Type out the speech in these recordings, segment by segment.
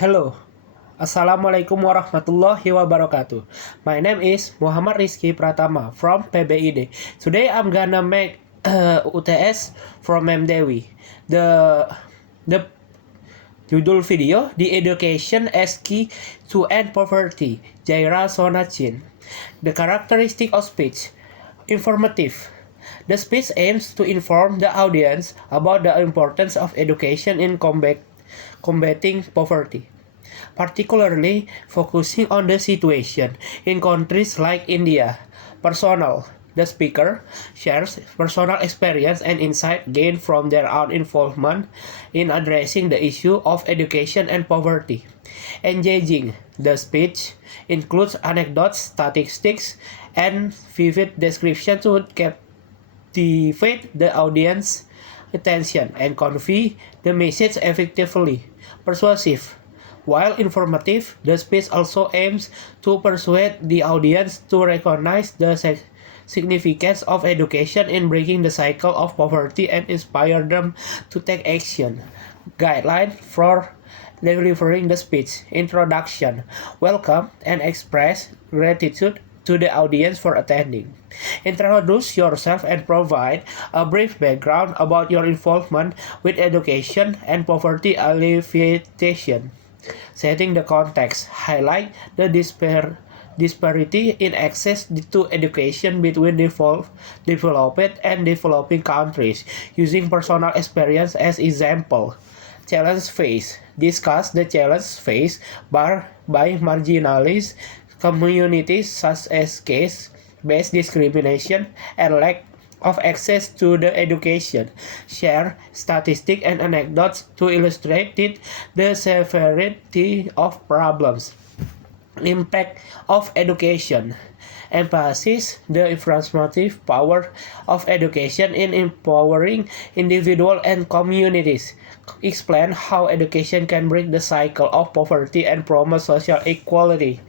Hello, Assalamualaikum warahmatullahi wabarakatuh. My name is Muhammad Rizky Pratama from PBID. Today I'm gonna make UTS from Memdewi. The judul video, The Education as Key to End Poverty, Jaira Sonachin. The characteristic of speech, informative. The speech aims to inform the audience about the importance of education in combating poverty, particularly focusing on the situation in countries like India. Personal. The speaker shares personal experience and insight gained from their own involvement in addressing the issue of education and poverty. Engaging. The speech includes anecdotes, statistics, and vivid description to captivate the audience attention and convey the message effectively. Persuasive. While informative, the speech also aims to persuade the audience to recognize the significance of education in breaking the cycle of poverty and inspire them to take action. Guideline for delivering the speech. Introduction. Welcome and express gratitude to the audience for attending. Introduce yourself and provide a brief background about your involvement with education and poverty alleviation. Setting the context. Highlight the disparity in access to education between developed and developing countries, using personal experience as example. Challenge faced. Discuss the challenge faced by marginalized communities such as caste-based discrimination and lack of access to the education. Share statistics and anecdotes to illustrate the severity of problems. Impact of education. Emphasize the transformative power of education in empowering individuals and communities. Explain how education can break the cycle of poverty and promote social equality.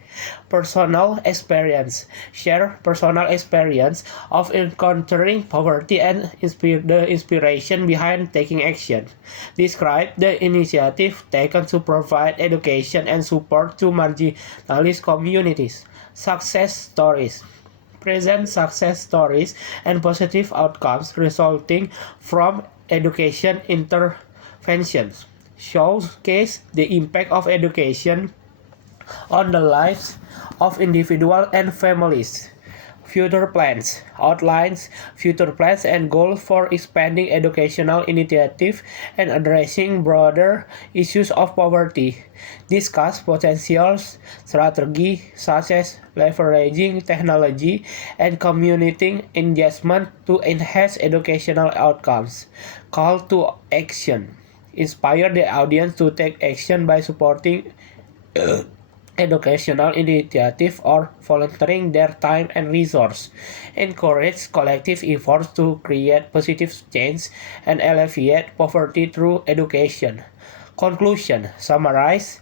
Personal experience. Share personal experience of encountering poverty and the inspiration behind taking action. Describe the initiative taken to provide education and support to marginalized communities. Success stories. Present success stories and positive outcomes resulting from education interventions. Showcase the impact of education on the lives of individuals and families. Future plans. Outlines future plans and goals for expanding educational initiatives and addressing broader issues of poverty. Discuss potential strategies such as leveraging technology and community engagement to enhance educational outcomes. Call to action. Inspire the audience to take action by supporting educational initiative or volunteering their time and resource. Encourage collective efforts to create positive change and alleviate poverty through education. Conclusion. Summarize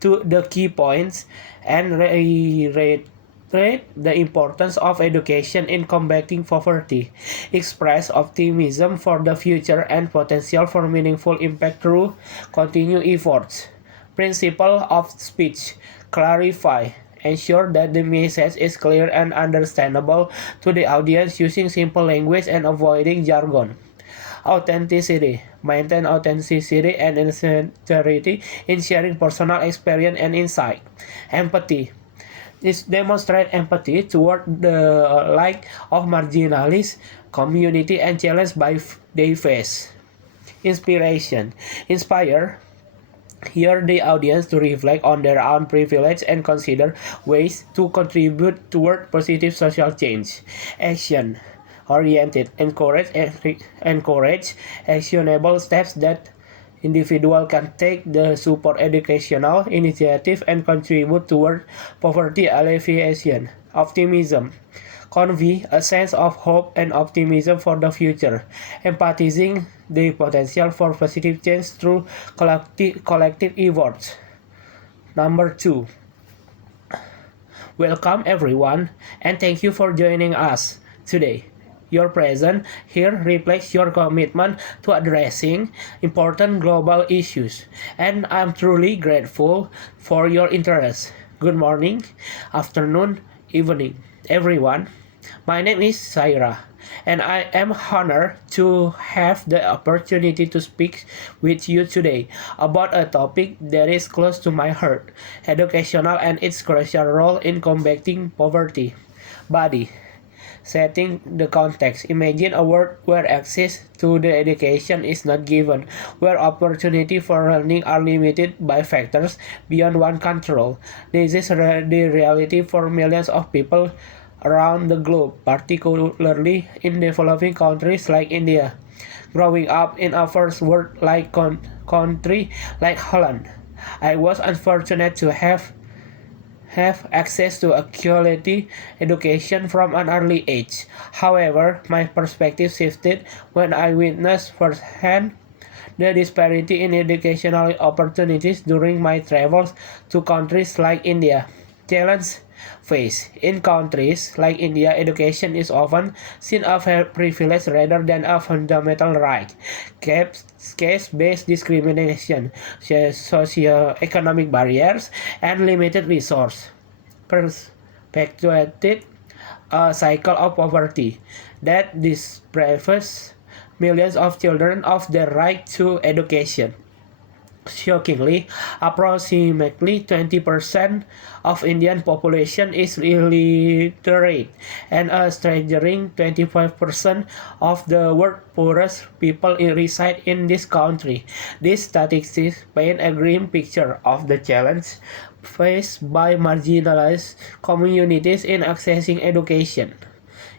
to the key points and reiterate the importance of education in combating poverty. Express optimism for the future and potential for meaningful impact through continued efforts. Principle of speech. Clarify. Ensure that the message is clear and understandable to the audience using simple language and avoiding jargon. Authenticity. Maintain authenticity and sincerity in sharing personal experience and insight. Empathy. This demonstrate empathy toward the lack of marginalized community and challenge they face. Inspiration. Inspire the audience to reflect on their own privilege and consider ways to contribute toward positive social change. Action oriented. Encourage actionable steps that individual can take the support educational initiative and contribute toward poverty alleviation. Optimism. Convey a sense of hope and optimism for the future, emphasizing the potential for positive change through collective efforts. Number 2. Welcome everyone and thank you for joining us today. Your presence here reflects your commitment to addressing important global issues, and I'm truly grateful for your interest. Good morning, afternoon, evening, everyone. My name is Saira, and I am honored to have the opportunity to speak with you today about a topic that is close to my heart: educational and its crucial role in combating poverty. Body. Setting the context. Imagine a world where access to the education is not given, where opportunity for learning are limited by factors beyond one control. This is the reality for millions of people around the globe, particularly in developing countries like India. Growing up in a first world like country like Holland, I was unfortunate to have access to a quality education from an early age. However, my perspective shifted when I witnessed firsthand the disparity in educational opportunities during my travels to countries like India. Challenge faced. In countries like India, education is often seen as a privilege rather than a fundamental right. Caste-based discrimination, socio-economic barriers, and limited resource perpetuated a cycle of poverty that deprives millions of children of their right to education. Shockingly, approximately 20% of Indian population is illiterate, and a staggering 25% of the world's poorest people reside in this country. These statistics paint a grim picture of the challenge faced by marginalized communities in accessing education.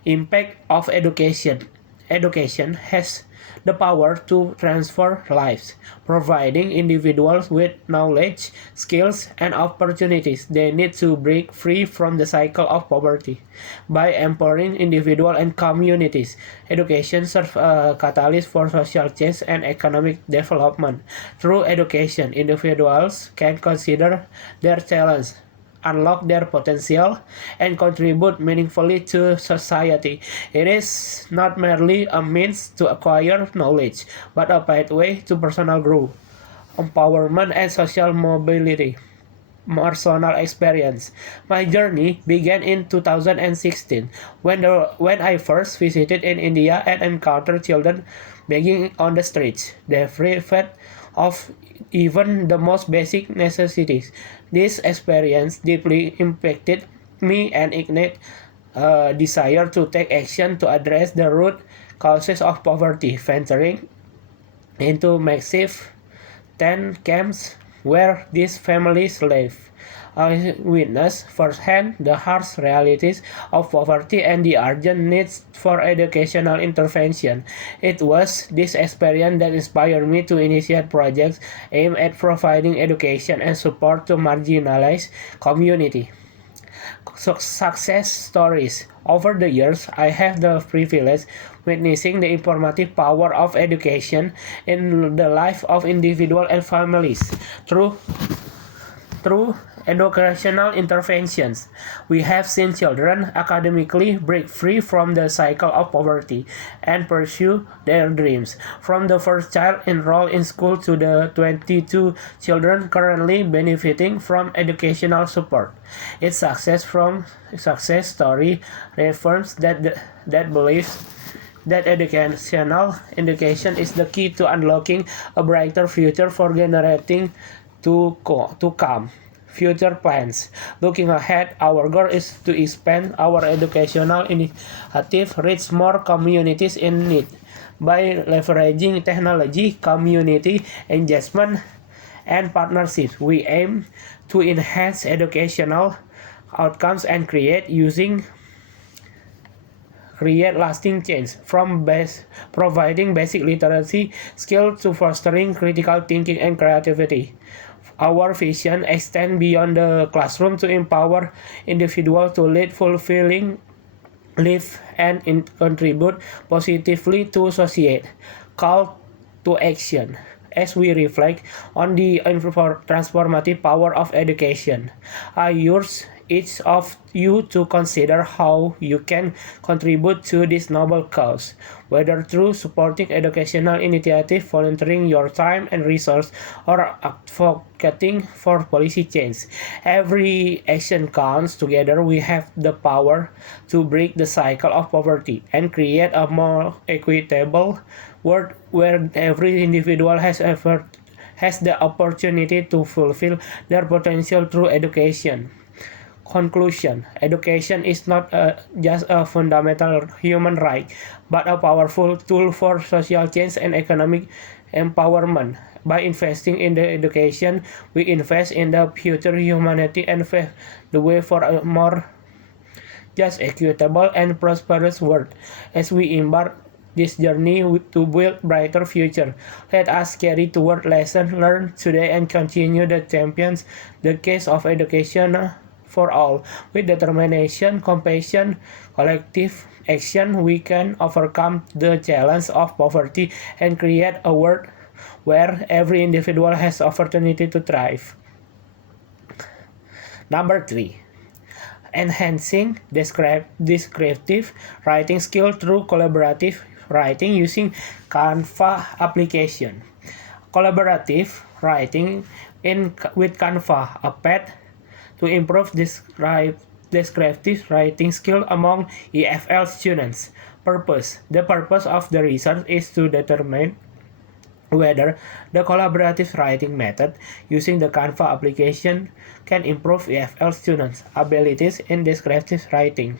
Impact of education. Education has the power to transform lives, providing individuals with knowledge, skills, and opportunities they need to break free from the cycle of poverty. By empowering individuals and communities, education serves a catalyst for social change and economic development. Through education, individuals can consider their talents, unlock their potential, and contribute meaningfully to society. It is not merely a means to acquire knowledge, but a pathway to personal growth, empowerment, and social mobility. Personal experience. My journey began in 2016 when I first visited in India and encountered children begging on the streets, deprived of even the most basic necessities. This experience deeply impacted me and ignited a desire to take action to address the root causes of poverty, venturing into massive tent camps where these families live. I witnessed firsthand the harsh realities of poverty and the urgent needs for educational intervention. It was this experience that inspired me to initiate projects aimed at providing education and support to marginalized communities. Success stories. Over the years, I have the privilege witnessing the informative power of education in the life of individuals and families. Through educational interventions, we have seen children academically break free from the cycle of poverty and pursue their dreams. From the first child enrolled in school to the 22 children currently benefiting from educational support. Its success story reaffirms that beliefs that education is the key to unlocking a brighter future for generating to come. Future plans. Looking ahead, our goal is to expand our educational initiative, reach more communities in need. By leveraging technology, community engagement, and partnerships, we aim to enhance educational outcomes and create lasting change, from providing basic literacy skills to fostering critical thinking and creativity. Our vision extends beyond the classroom to empower individuals to lead fulfilling lives and contribute positively to society. Call to action. As we reflect on the transformative power of education, I urge each of you to consider how you can contribute to this noble cause, whether through supporting educational initiative, volunteering your time and resources, or advocating for policy change. Every action counts. Together we have the power to break the cycle of poverty and create a more equitable world where every individual has the opportunity to fulfill their potential through education. Conclusion: education is not just a fundamental human right, but a powerful tool for social change and economic empowerment. By investing in the education, we invest in the future humanity and pave the way for a more just, equitable, and prosperous world. As we embark this journey to build brighter future, let us carry toward lessons learned today and continue to champion the case of education for all. With determination, compassion, collective action, we can overcome the challenge of poverty and create a world where every individual has opportunity to thrive. Number 3. Enhancing descriptive writing skill through collaborative writing using Canva application. Collaborative writing with Canva, a path to improve descriptive writing skill among EFL students. Purpose: the purpose of the research is to determine whether the collaborative writing method using the Canva application can improve EFL students' abilities in descriptive writing.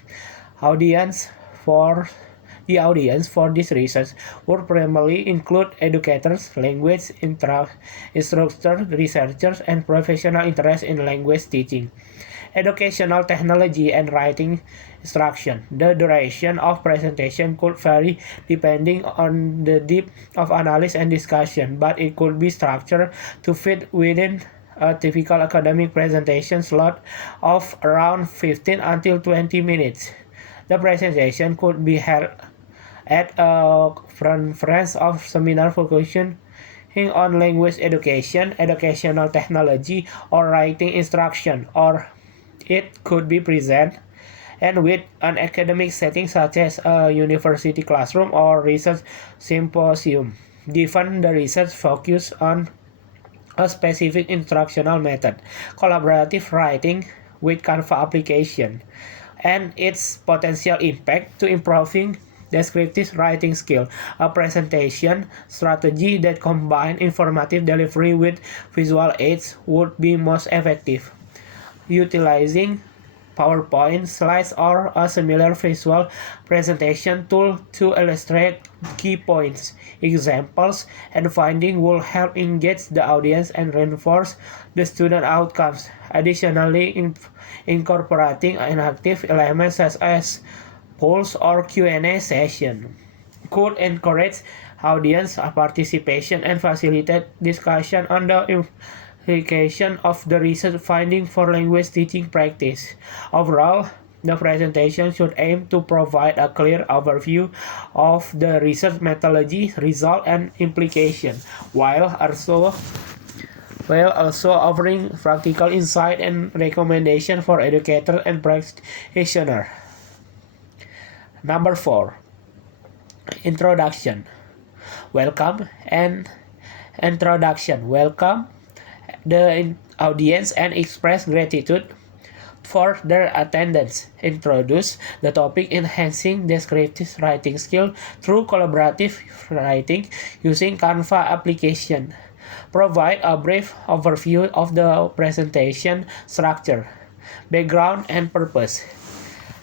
The audience for this research would primarily include educators, language instructors, researchers, and professionals interested in language teaching. Educational technology and writing instruction. The duration of presentation could vary depending on the depth of analysis and discussion, but it could be structured to fit within a typical academic presentation slot of around 15 until 20 minutes. The presentation could be held at a conference or seminar focusing on language education, educational technology, or writing instruction, or it could be presented and with an academic setting such as a university classroom or research symposium, given the research focus on a specific instructional method. Collaborative writing with Canva application and its potential impact to improving descriptive writing skill. A presentation strategy that combines informative delivery with visual aids would be most effective. Utilizing PowerPoint slides or a similar visual presentation tool to illustrate key points, examples, and findings will help engage the audience and reinforce the student outcomes. Additionally, incorporating interactive elements such as polls or Q&A session could encourage audience participation and facilitate discussion on the implication of the research finding for language teaching practice. Overall, the presentation should aim to provide a clear overview of the research methodology, result, and implication, while also offering practical insight and recommendation for educators and practitioners. Number 4. Introduction. Welcome the audience and express gratitude for their attendance. Introduce the topic enhancing descriptive writing skill through collaborative writing using Canva application. Provide a brief overview of the presentation structure, background, and purpose.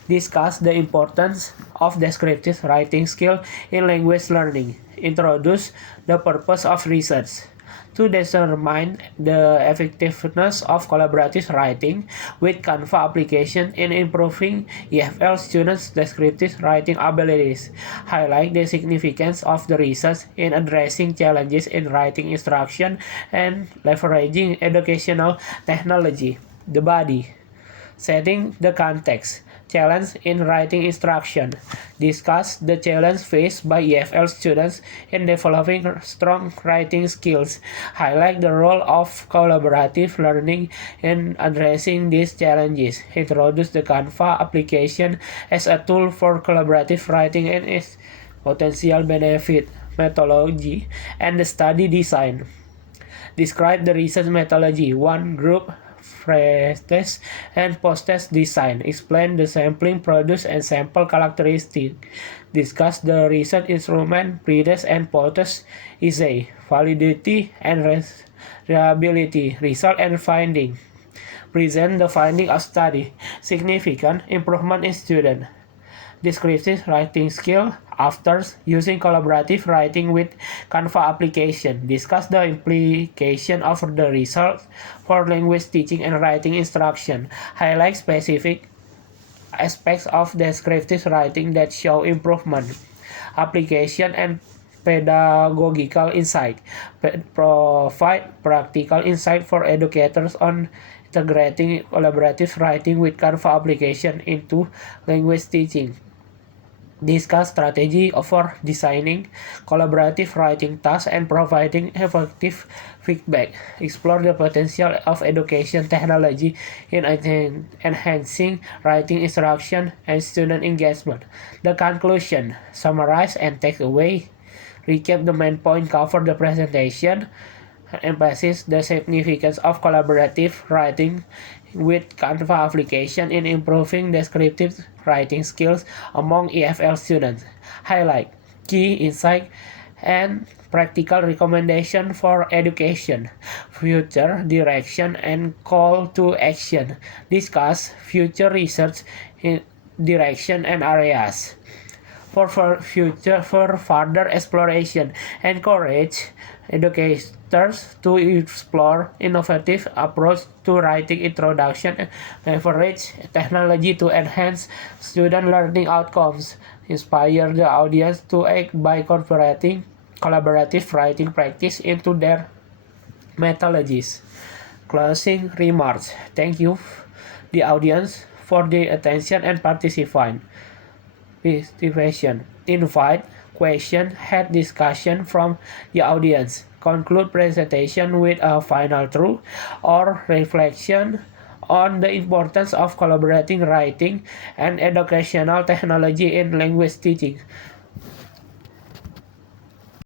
Discuss the importance of descriptive writing skill in language learning. Introduce the purpose of research. To determine the effectiveness of collaborative writing with Canva application in improving EFL students' descriptive writing abilities. Highlight the significance of the research in addressing challenges in writing instruction and leveraging educational technology. The body. Setting the context. challenge in writing instruction. Discuss the challenge faced by EFL students in developing strong writing skills. Highlight the role of collaborative learning in addressing these challenges. Introduce the Canva application as a tool for collaborative writing and its potential benefit, methodology, and the study design. Describe the research methodology, one group, pre-test and post-test design. Explain the sampling, produce, and sample characteristics. Discuss the research instrument, pre-test and post-test essay, validity and reliability, result and finding. Present the finding of study, significant improvement in student. Descriptive writing skill after using collaborative writing with Canva application. Discuss the implication of the results for language teaching and writing instruction. Highlight specific aspects of descriptive writing that show improvement. Application and pedagogical insight. Provide practical insight for educators on integrating collaborative writing with Canva application into language teaching. Discuss strategy for designing collaborative writing tasks and providing effective feedback. Explore the potential of education technology in enhancing writing instruction and student engagement. The conclusion, summarize and take away. Recap the main point, cover the presentation, emphasize the significance of collaborative writing with Canva application in improving descriptive writing skills among EFL students. Highlight key insight and practical recommendation for education, future direction and call to action. Discuss future research direction and areas for further exploration. Encourage educators to explore innovative approach to writing introduction and leverage technology to enhance student learning outcomes. Inspire the audience to act by incorporating collaborative writing practice into their methodologies. Closing remarks. Thank you, the audience, for the attention and participation. Invite question, head discussion from the audience. Conclude presentation with a final truth or reflection on the importance of collaborating writing and educational technology in language teaching.